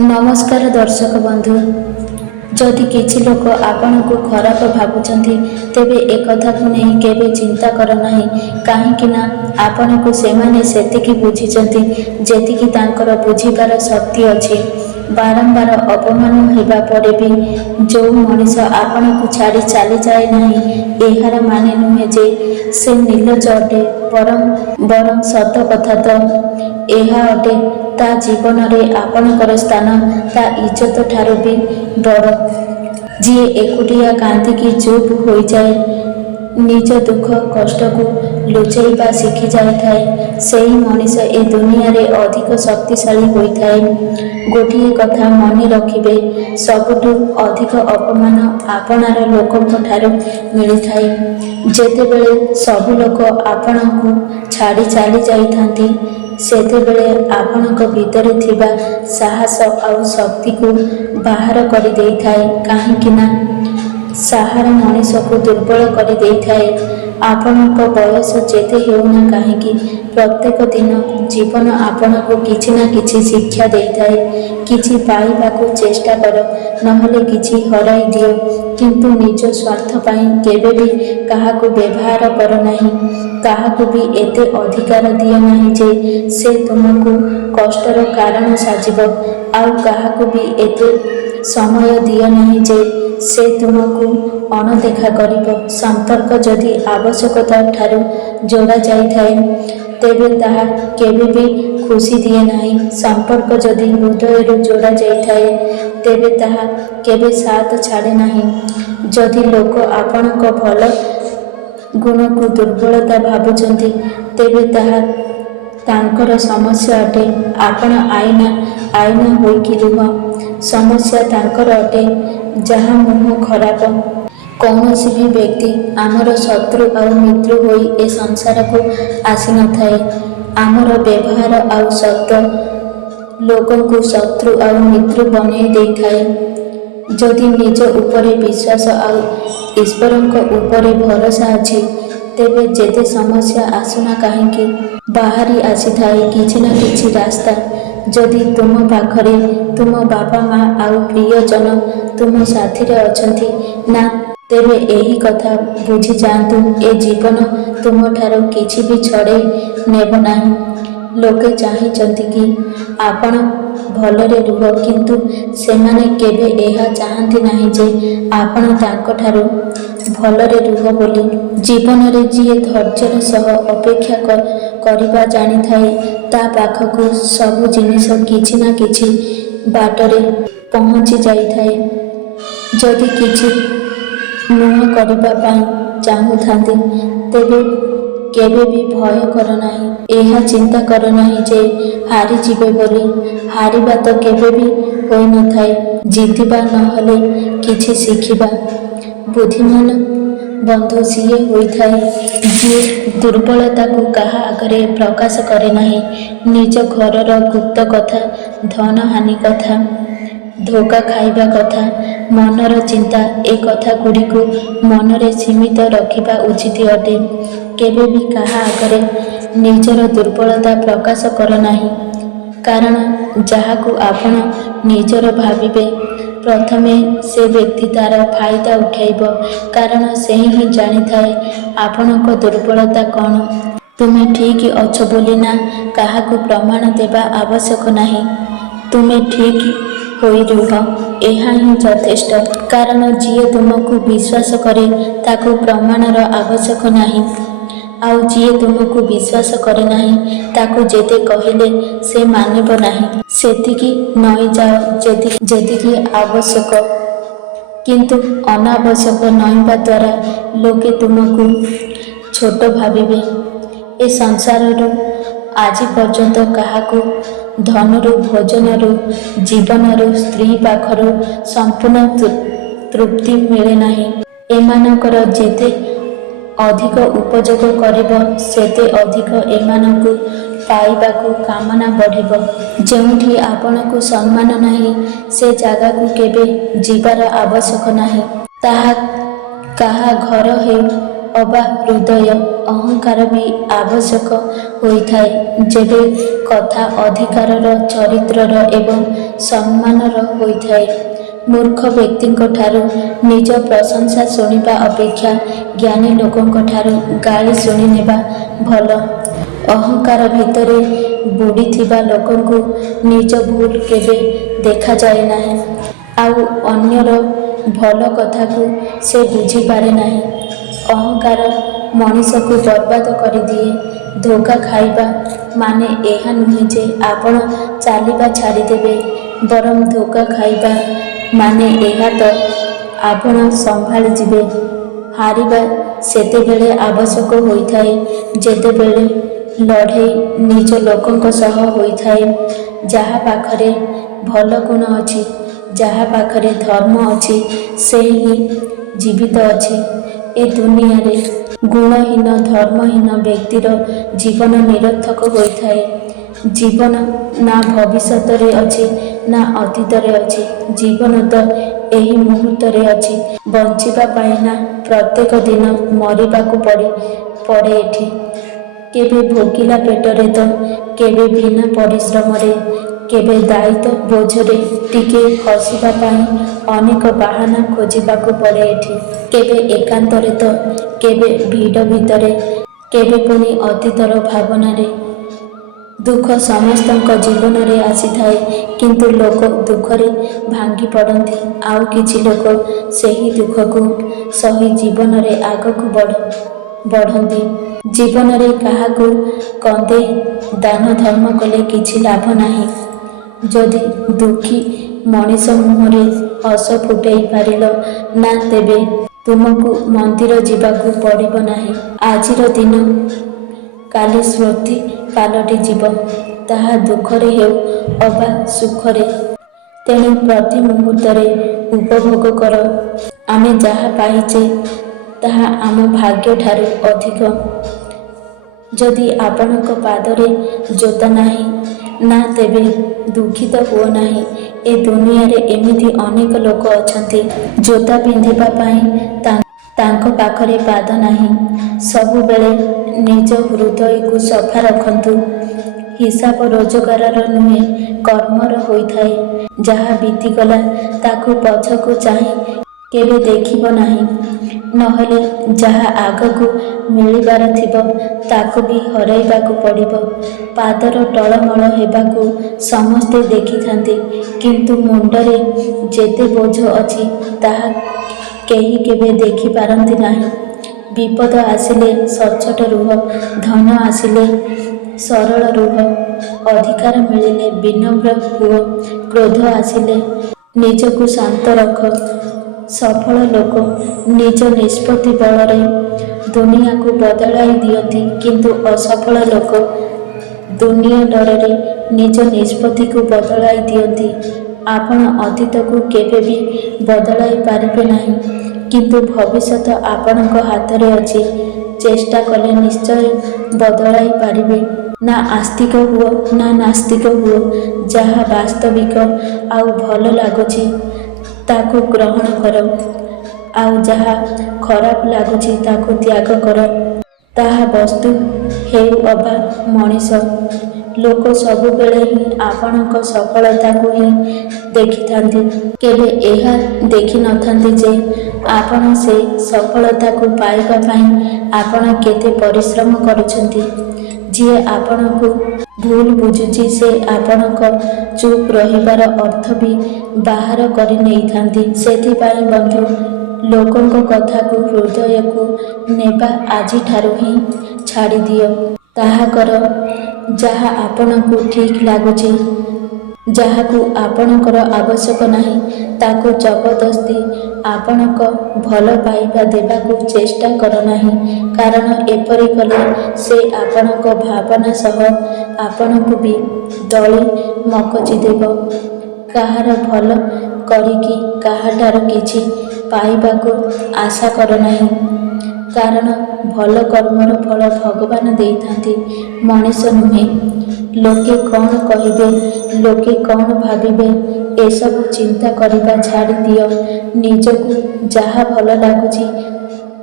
नमस्कार दर्शक बंधु। जदि किछि लोक आपण को खराब भावुचंती तेबे एक कथा को नहीं केबे चिंता कर नहीं कहीं ना आपण को सेमाने सेतिकी बुझिचंती जेतिकी तांकर बुझिबार शक्ति अछि। बारंबार अपमान हेबा परे भी जो मनीष आपण को छाड़ी चली जाए नहीं एहार माने नुहे जे से निर्लज अटे बरं सत कथा तो एहा अटे ता जीवन रे आपणकर स्थान ता इज्जत ठारू भी बड़। जी एकुटिया कांदिकी चुप हो जाए निज दुख कष्ट को लुचेबा शिखी जाए से ही मनीष ए दुनिया रे अधिक शक्तिशाली होता है। गोटे कथा मन रखिबे सबुठु अधिक अपमान आपणार लोकंक ठारू मिलिथाए। जेतेबेले सबु लोक आपण को छाड़ी चली जाइथांती सेतेबेले आपणक भितरे थिबा साहस और शक्ति को बाहर कर देइथाए काहेकि ना साहार मनीष को दुर्बल कर देइथाए। आपणक बयस जेते हेउना काहेकि प्रत्येक दिन जीवन आपण को किछि ना किछि शिक्षा देइथाए। किछि पाइबाकू चेष्टा कर नहले किछि हराई दियो किंतु निज स्वार्थ पाई केबे भी काहाकू व्यवहार कर नहीं। काहाकू भी एते अधिकार दियो नहीं जे से तुमको कष्टर कारण साजिब आउ काहाकू भी एते समय दियो नहीं जे से तुमको अणदेखा करिब। संपर्क जदि आवश्यकता ठारू जोड़ा जाइथाए तेबे ताहा केबे भी खुशी दिए नहीं। संपर्क जदि हृदय जोड़ा जाइथाए तेबे ताहा केबे साथ छाड़े नहीं। जदि लोक आपणक भल गुण को दुर्बलता भावुचंती तेबे ताहा तांकर समस्या अटे। आपण आईना होइकी रुह समस्या तांकर अटे जहाँ मुह खराब। कौनसी भी व्यक्ति आमर शत्रु और मित्र होई ए संसार को आसी न थाए। आमर व्यवहार और सत्य लोकों को शत्रु और मित्र बने दे थाए। जदि निज उपरे विश्वास और ईश्वरक उपरे भरोसा अछि तेबे जेते समस्या आसुना काहेकि बाहरी आसी थाए किछि ना किछि रास्ता। जदि तुम पाखरे तुम बापा माँ आउ प्रियजन तुम साथी रे अछंती ना तेबे एही कथा बुझी जातु ए जीवन तुम ठारो किछि भी छड़े नेब नाही। लोके चाहिचंती कि आपण भलरे रुह किंतु सेमाने केबे एहा चाहंती नाही जे आपण तांको ठारो भलरे रुह बोली। जीवन रे जिए धैर्यर सह अपेक्षा करिबा जानी थाए ता पाखकू सबु जिनिस किछि ना किछि बाटरे पहुँची जाइथाए। जदि किछि नुह करिबा पाई चाहुथांती तेबे केबे भी भय कर नाही। एहा चिंता कर नाही जे हारी जिबे बोली। हारिबा तो केबे भी होई न थाए जीतिबा नहले किछि शिखिबा। बुद्धिमान बंधु सीए होइथाए जे दुर्बलता को कहा आगरे प्रकाश करे नाही। निज घरर गुप्त कथा धन हानि कथा धोखा खाइबा कथा मनर चिंता ए कथा गुड़ी को मनरे सीमित रखिबा उचित अटे। केबे भी कहा आगरे निजर दुर्बलता प्रकाश कर नाही कारण जहाकू आपण निजर भाविबे प्रथमे से व्यक्ति तार फायदा उठाइब कारण से ही जानी थाए आपणक दुर्बलता कौन। तुमे ठीक अछ बोली ना काहाकू प्रमाण देबा आवश्यक नाही। तुमे ठीक होई रुह एहा ही यथेष्ट कारण जिए तुमको विश्वास करे ताकू प्रमाणर आवश्यक नाही आउ जिए तुमको विश्वास करे नाही ताकू जेते कहिले से मानिब नाही। सेतिकी नई जाओ जेतिकी आवश्यक किंतु अनावश्यक नईबा द्वारा लोके तुमको छोट भाविबे। ए संसाररू आज पर्यंत काहाकू धनरू भोजनरू जीवनरू स्त्री पाखरू संपूर्ण तृप्ति मिले नाही। एमानकर जेते अधिक उपयोग करिब सेते अधिक एमानकू पाइबाकू कामना बढ़िब। जेउठी आपणकू सम्मान नाही से जागाकू केबे जीवार आवश्यक नाही। ताहा काहा घर हेउ ଅବା ହୃଦୟ ଅହଙ୍କାର ବି ଆବଶ୍ୟକ ହୋଇଥାଏ। ଯେବେ କଥା ଅଧିକାରର, ଚରିତ୍ରର ଏବଂ ସମ୍ମାନର ହୋଇଥାଏ। ମୂର୍ଖ ବ୍ୟକ୍ତିଙ୍କ ଠାରୁ ନିଜ ପ୍ରଶଂସା ଶୁଣିବା ଅପେକ୍ଷା ଜ୍ଞାନୀ ଲୋକଙ୍କ ଠାରୁ ଗାଳି ଶୁଣିନେବା ଭଲ। ଅହଙ୍କାର ଭିତରେ ବୁଡ଼ିଥିବା ଲୋକଙ୍କୁ ନିଜ ଭୁଲ କେବେ ଦେଖାଯାଏ ନାହିଁ, ଆଉ ଅନ୍ୟର ଭଲ କଥାକୁ ସେ ବୁଝିପାରେ ନାହିଁ। ଅହଙ୍କାର ମଣିଷକୁ ବର୍ବାଦ କରିଦିଏ। ଧୋକା ଖାଇବା ମାନେ ଏହା ନୁହେଁ ଯେ ଆପଣ ଚାଲିବା ଛାଡ଼ିଦେବେ, ବରଂ ଧୋକା ଖାଇବା ମାନେ ଏହା ତ ଆପଣ ସମ୍ଭାଳି ଯିବେ। ହାରିବା ସେତେବେଳେ ଆବଶ୍ୟକ ହୋଇଥାଏ ଯେତେବେଳେ ଲଢ଼େଇ ନିଜ ଲୋକଙ୍କ ସହ ହୋଇଥାଏ। ଯାହା ପାଖରେ ଭଲ ଗୁଣ ଅଛି, ଯାହା ପାଖରେ ଧର୍ମ ଅଛି, ସେ ହିଁ ଜୀବିତ ଅଛି। ଏ ଦୁନିଆରେ ଗୁଣହୀନ, ଧର୍ମହୀନ ବ୍ୟକ୍ତିର ଜୀବନ ନିରର୍ଥକ ହୋଇଥାଏ। ଜୀବନ ନା ଭବିଷ୍ୟତରେ ଅଛି ନା ଅତୀତରେ ଅଛି। ଜୀବନ ତ ଏହି ମୁହୂର୍ତ୍ତରେ ଅଛି। ବଞ୍ଚିବା ପାଇଁ ନା ପ୍ରତ୍ୟେକ ଦିନ ମରିବାକୁ ପଡ଼େ ଏଠି। କେବେ ଭୋକିଲା ପେଟରେ ତ କେବେ ବିନା ପରିଶ୍ରମରେ, କେବେ ଦାୟିତ୍ୱ ବୋଝରେ ଟିକେ ହସିବା ପାଇଁ ଅନେକ ବାହାନା ଖୋଜିବାକୁ ପଡ଼େ ଏଠି। କେବେ ଏକାନ୍ତରେ ତ କେବେ ଭିଡ଼ ଭିତରେ, କେବେ ପୁଣି ଅତୀତର ଭାବନାରେ। ଦୁଃଖ ସମସ୍ତଙ୍କ ଜୀବନରେ ଆସିଥାଏ, କିନ୍ତୁ ଲୋକ ଦୁଃଖରେ ଭାଙ୍ଗି ପଡ଼ନ୍ତି। ଆଉ କିଛି ଲୋକ ସେହି ଦୁଃଖକୁ ସହି ଜୀବନରେ ଆଗକୁ ବଢ଼ନ୍ତି। ଜୀବନରେ କାହାକୁ କନ୍ଦେଇ ଦାନ ଧର୍ମ କଲେ କିଛି ଲାଭ ନାହିଁ। ଯଦି ଦୁଃଖୀ ମଣିଷ ମୁହଁରେ ହସ ଫୁଟେଇ ପାରିଲ ନା, ତେବେ ତୁମକୁ ମନ୍ଦିର ଯିବାକୁ ପଡ଼ିବ ନାହିଁ। ଆଜିର ଦିନ କାଲି ସ୍ମୃତି ପାଲଟି ଯିବ, ତାହା ଦୁଃଖରେ ହେଉ ଅବା ସୁଖରେ। ତେଣୁ ପ୍ରତି ମୁହୂର୍ତ୍ତରେ ଉପଭୋଗ କର। ଆମେ ଯାହା ପାଇଛେ ତାହା ଆମ ଭାଗ୍ୟଠାରୁ ଅଧିକ। ଯଦି ଆପଣଙ୍କ ପାଦରେ ଜୋତା ନାହିଁ ନା, ତେବେ ଦୁଃଖିତ ହୁଅ ନାହିଁ। ଏ ଦୁନିଆରେ ଏମିତି ଅନେକ ଲୋକ ଅଛନ୍ତି, ଜୋତା ପିନ୍ଧିବା ପାଇଁ ତାଙ୍କ ପାଖରେ ପାଦ ନାହିଁ। ସବୁବେଳେ ନିଜ ହୃଦୟକୁ ସଫା ରଖନ୍ତୁ। ହିସାବ ରୋଜଗାରର ନୁହେଁ, କର୍ମର ହୋଇଥାଏ। ଯାହା ବିତିଗଲା ତାକୁ ପଛକୁ ଚାହିଁ କେବେ ଦେଖିବ ନାହିଁ, ନହେଲେ ଯାହା ଆଗକୁ ମିଳିବାର ଥିବ ତାକୁ ବି ହରାଇବାକୁ ପଡ଼ିବ। ପାଦର ଟଳମଳ ହେବାକୁ ସମସ୍ତେ ଦେଖିଥାନ୍ତି, କିନ୍ତୁ ମୁଣ୍ଡରେ ଯେତେ ବୋଝ ଅଛି ତାହା କେହି କେବେ ଦେଖିପାରନ୍ତି ନାହିଁ। ବିପଦ ଆସିଲେ ସଚ୍ଚୋଟ ରୁହ, ଧନ ଆସିଲେ ସରଳ ରୁହ, ଅଧିକାର ମିଳିଲେ ବିନମ୍ର ହୁଅ, କ୍ରୋଧ ଆସିଲେ ନିଜକୁ ଶାନ୍ତ ରଖ। ସଫଳ ଲୋକ ନିଜ ନିଷ୍ପତ୍ତି ବଳରେ ଦୁନିଆକୁ ବଦଳାଇ ଦିଅନ୍ତି, କିନ୍ତୁ ଅସଫଳ ଲୋକ ଦୁନିଆ ଡରରେ ନିଜ ନିଷ୍ପତ୍ତିକୁ ବଦଳାଇ ଦିଅନ୍ତି। ଆପଣ ଅତୀତକୁ କେବେ ବି ବଦଳାଇ ପାରିବେ ନାହିଁ, କିନ୍ତୁ ଭବିଷ୍ୟତ ଆପଣଙ୍କ ହାତରେ ଅଛି। ଚେଷ୍ଟା କଲେ ନିଶ୍ଚୟ ବଦଳାଇ ପାରିବେ। ନା ଆସ୍ତିକ ହୁଅ ନା ନାସ୍ତିକ ହୁଅ। ଯାହା ବାସ୍ତବିକ ଆଉ ଭଲ ଲାଗୁଛି ତାକୁ ଗ୍ରହଣ କର, ଆଉ ଯାହା ଖରାପ ଲାଗୁଛି ତାକୁ ତ୍ୟାଗ କର। ତାହା ବସ୍ତୁ ହେଉ ଅବା ମଣିଷ। ଲୋକ ସବୁବେଳେ ହିଁ ଆପଣଙ୍କ ସଫଳତାକୁ ହିଁ ଦେଖିଥାନ୍ତି, କେବେ ଏହା ଦେଖିନଥାନ୍ତି ଯେ ଆପଣ ସେ ସଫଳତାକୁ ପାଇବା ପାଇଁ ଆପଣ କେତେ ପରିଶ୍ରମ କରୁଛନ୍ତି। ଯିଏ ଆପଣଙ୍କୁ ଭୁଲ ବୁଝୁଛି ସେ ଆପଣଙ୍କ ଚୁପ୍ ରହିବାର ଅର୍ଥ ବି ବାହାର କରି ନେଇଥାନ୍ତି। ସେଥିପାଇଁ ବନ୍ଧୁ, ଲୋକଙ୍କ କଥାକୁ ହୃଦୟକୁ ନେବା ଆଜିଠାରୁ ହିଁ ଛାଡ଼ିଦିଅ। ତାହା କର ଯାହା ଆପଣଙ୍କୁ ଠିକ୍ ଲାଗୁଛି। ଯାହାକୁ ଆପଣଙ୍କର ଆବଶ୍ୟକ ନାହିଁ ତାକୁ ଜବରଦସ୍ତି ଆପଣଙ୍କ ଭଲ ପାଇବା ଦେବାକୁ ଚେଷ୍ଟା କର ନାହିଁ, କାରଣ ଏପରି କଲେ ସେ ଆପଣଙ୍କ ଭାବନା ସହ ଆପଣଙ୍କୁ ବି ଦଳି ମକଚି ଦେବ। କାହାର ଭଲ କରିକି କାହାଠାରୁ କିଛି ପାଇବାକୁ ଆଶା କର ନାହିଁ, କାରଣ ଭଲ କର୍ମର ଫଳ ଭଗବାନ ଦେଇଥାନ୍ତି, ମଣିଷ ନୁହେଁ। ଲୋକେ କ'ଣ କହିବେ, ଲୋକେ କ'ଣ ଭାବିବେ, ଏସବୁ ଚିନ୍ତା କରିବା ଛାଡ଼ି ଦିଅ। ନିଜକୁ ଯାହା ଭଲ ଲାଗୁଛି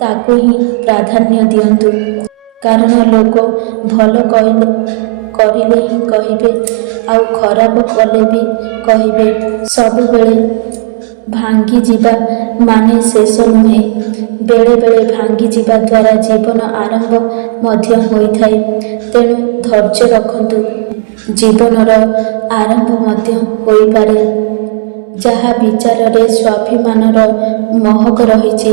ତାକୁ ହିଁ ପ୍ରାଧାନ୍ୟ ଦିଅନ୍ତୁ। କାରଣ ଲୋକ ଭଲ କରିଲେ ହିଁ କହିବେ, ଆଉ ଖରାପ କଲେ ବି କହିବେ। ସବୁବେଳେ ଭାଙ୍ଗିଯିବା ମାନେ ଶେଷ ନୁହେଁ, ବେଳେବେଳେ ଭାଙ୍ଗିଯିବା ଦ୍ୱାରା ଜୀବନ ଆରମ୍ଭ ମଧ୍ୟ ହୋଇଥାଏ। ତେଣୁ ଧୈର୍ଯ୍ୟ ରଖନ୍ତୁ, ଜୀବନର ଆରମ୍ଭ ମଧ୍ୟ ହୋଇପାରେ। ଯାହା ବିଚାରରେ ସ୍ୱାଭିମାନର ମହକ ରହିଛି,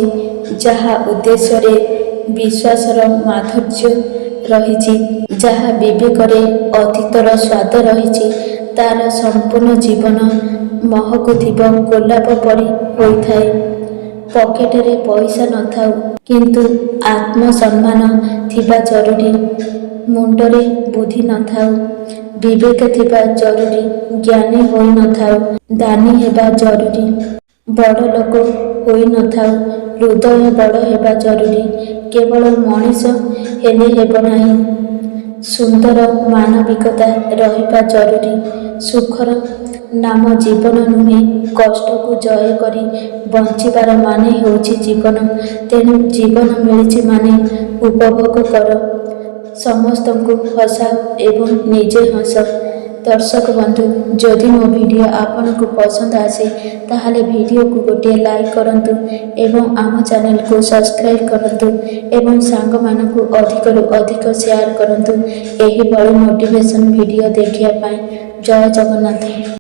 ଯାହା ଉଦ୍ଦେଶ୍ୟରେ ବିଶ୍ୱାସର ମାଧୁର୍ଯ୍ୟ ରହିଛି, ଯାହା ବିବେକରେ ଅତୀତର ସ୍ୱାଦ ରହିଛି, ତାର ସମ୍ପୂର୍ଣ୍ଣ ଜୀବନ ମହକୁଥିବ ଗୋଲାପ ପରି ହୋଇଥାଏ। ପକେଟରେ ପଇସା ନଥାଉ, କିନ୍ତୁ ଆତ୍ମସମ୍ମାନ ଥିବା ଜରୁରୀ। ମୁଣ୍ଡରେ ବୁଦ୍ଧି ନଥାଉ, ବିବେକ ଥିବା ଜରୁରୀ। ଜ୍ଞାନୀ ହୋଇନଥାଉ, ଦାନୀ ହେବା ଜରୁରୀ। ବଡ଼ ଲୋକ ହୋଇନଥାଉ, ହୃଦୟ ବଡ଼ ହେବା ଜରୁରୀ। କେବଳ ମଣିଷ ହେଲେ ହେବ ନାହିଁ, ସୁନ୍ଦର ମାନବିକତା ରହିବା ଜରୁରୀ। ସୁଖର ନାମ ଜୀବନ ନୁହେଁ, କଷ୍ଟକୁ ଜୟ କରି ବଞ୍ଚିବାର ମାନେ ହେଉଛି ଜୀବନ। ତେଣୁ ଜୀବନ ମିଳିଛି ମାନେ ଉପଭୋଗ କର, ସମସ୍ତଙ୍କୁ ହସାଅ ଏବଂ ନିଜେ ହସ। ଦର୍ଶକ ବନ୍ଧୁ, ଯଦି ମୋ ଭିଡ଼ିଓ ଆପଣଙ୍କୁ ପସନ୍ଦ ଆସେ ତାହେଲେ ଭିଡ଼ିଓକୁ ଗୋଟିଏ ଲାଇକ୍ କରନ୍ତୁ ଏବଂ ଆମ ଚ୍ୟାନେଲକୁ ସବସ୍କ୍ରାଇବ୍ କରନ୍ତୁ ଏବଂ ସାଙ୍ଗମାନଙ୍କୁ ଅଧିକରୁ ଅଧିକ ସେୟାର କରନ୍ତୁ ଏହିଭଳି ମୋଟିଭେସନ୍ ଭିଡ଼ିଓ ଦେଖିବା ପାଇଁ। ଜୟ ଜଗନ୍ନାଥ।